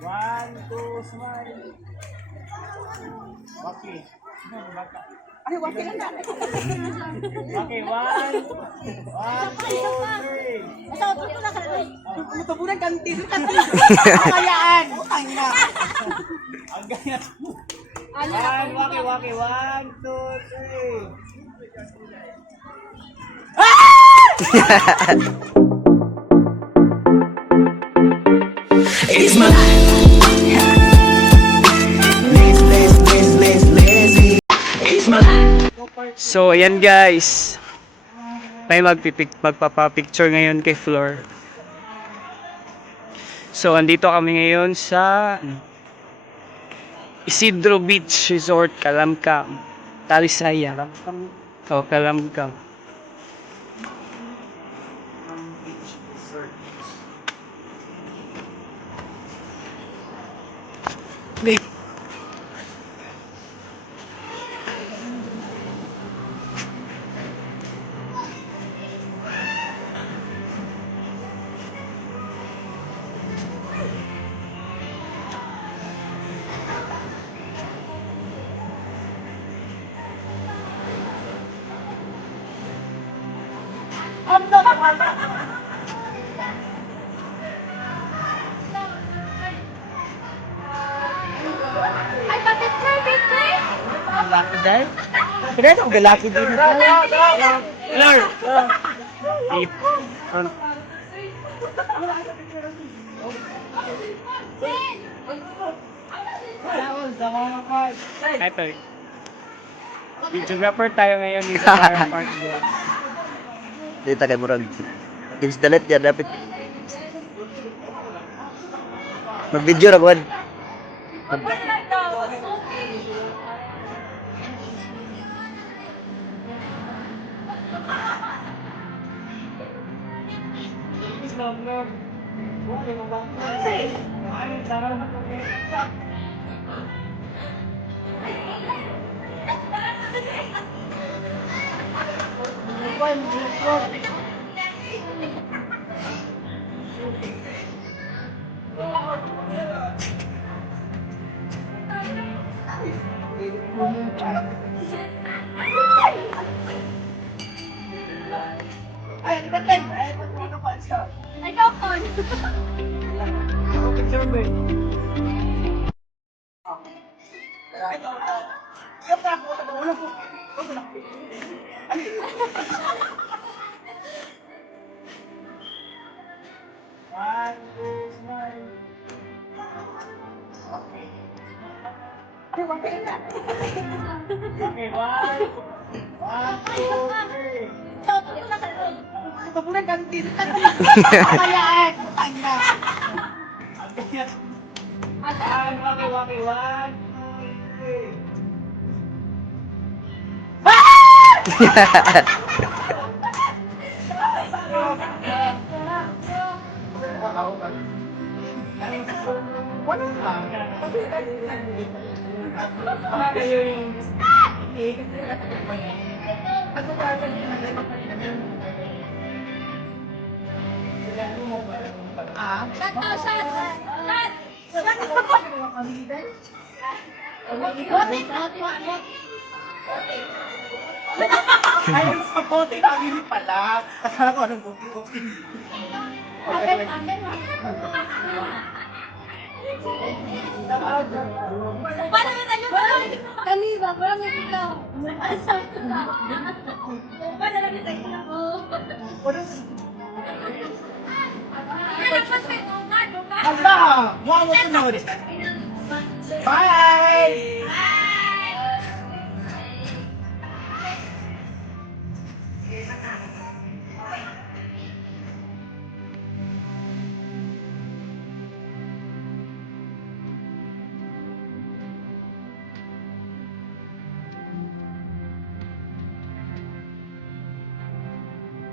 One, two, smile. Okay. Ay, wala lang na. Okay, one, two, three. Masautot ko na sa matabunan kantin. Kayaan. Utang na. Ang ganyan. Waki. One, two, three. It's my lazy. It's my So, ayan guys. May magpapapicture ngayon kay Flor. So, andito kami ngayon sa Isidro Beach Resort, Kalamkam, Talisaya. Oh, Kalamkam. Babe. Ay, pa-picture. Galaki dahil? Kaya ako galaki din. Flor! Ip. Ito. Videographer tayo ngayon dito sa Parang Park. Dito kay murag installate ya dapat mag-video ra kuan. Ay, kapon. Picture mo eh. One, two, smile. Okay, one, two, three. Masautot ko na sa matabunan kantin. Kayaan. Utang na. Ang ganyan. Waki. One, two, three. Wala lang. Shut up, shut. Ayun sa bote namin pala. Kasama ko anong buki-buki. Paano na tayo ba? Kami ba? Parang may bigla. Paano na tayo? Hala! Wow, sunod! Bye!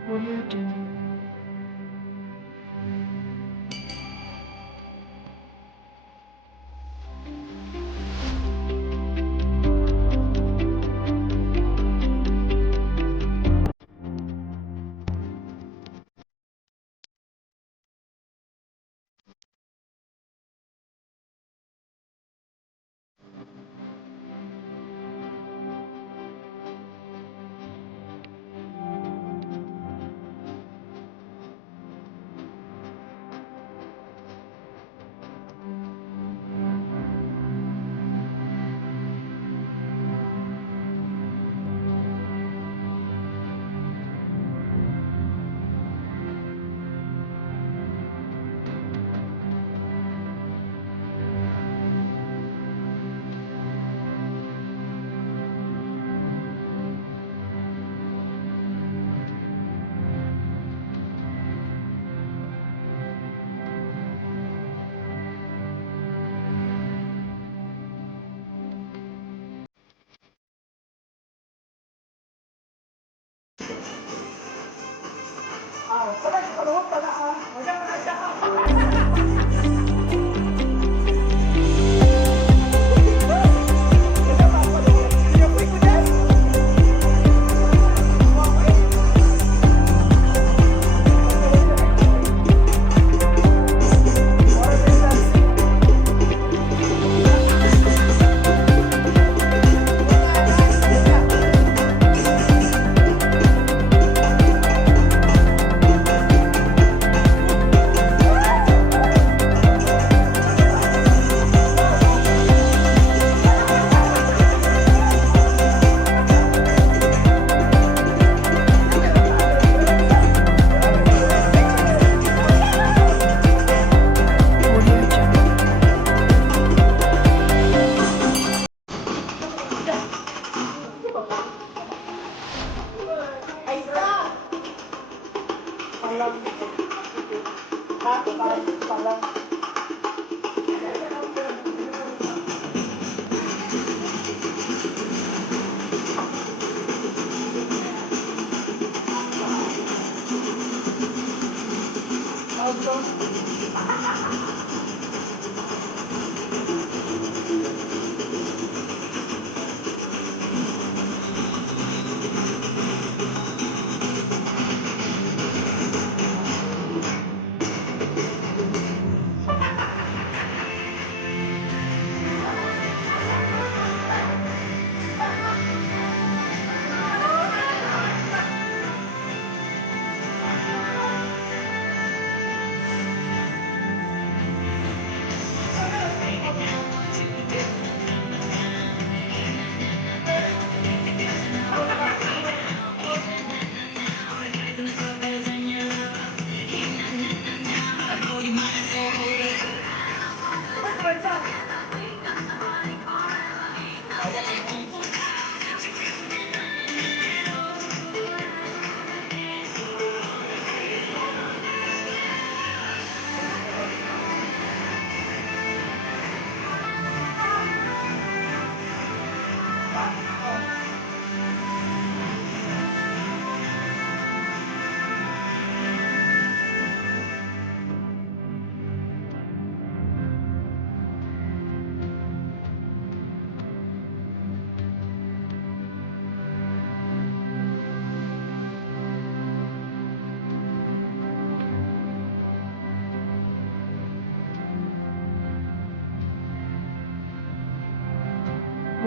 What you do?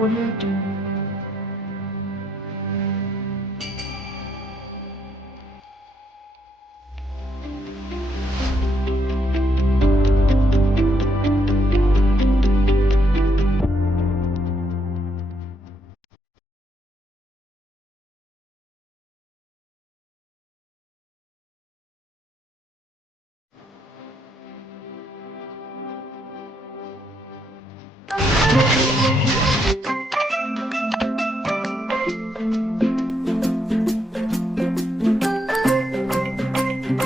Will you do?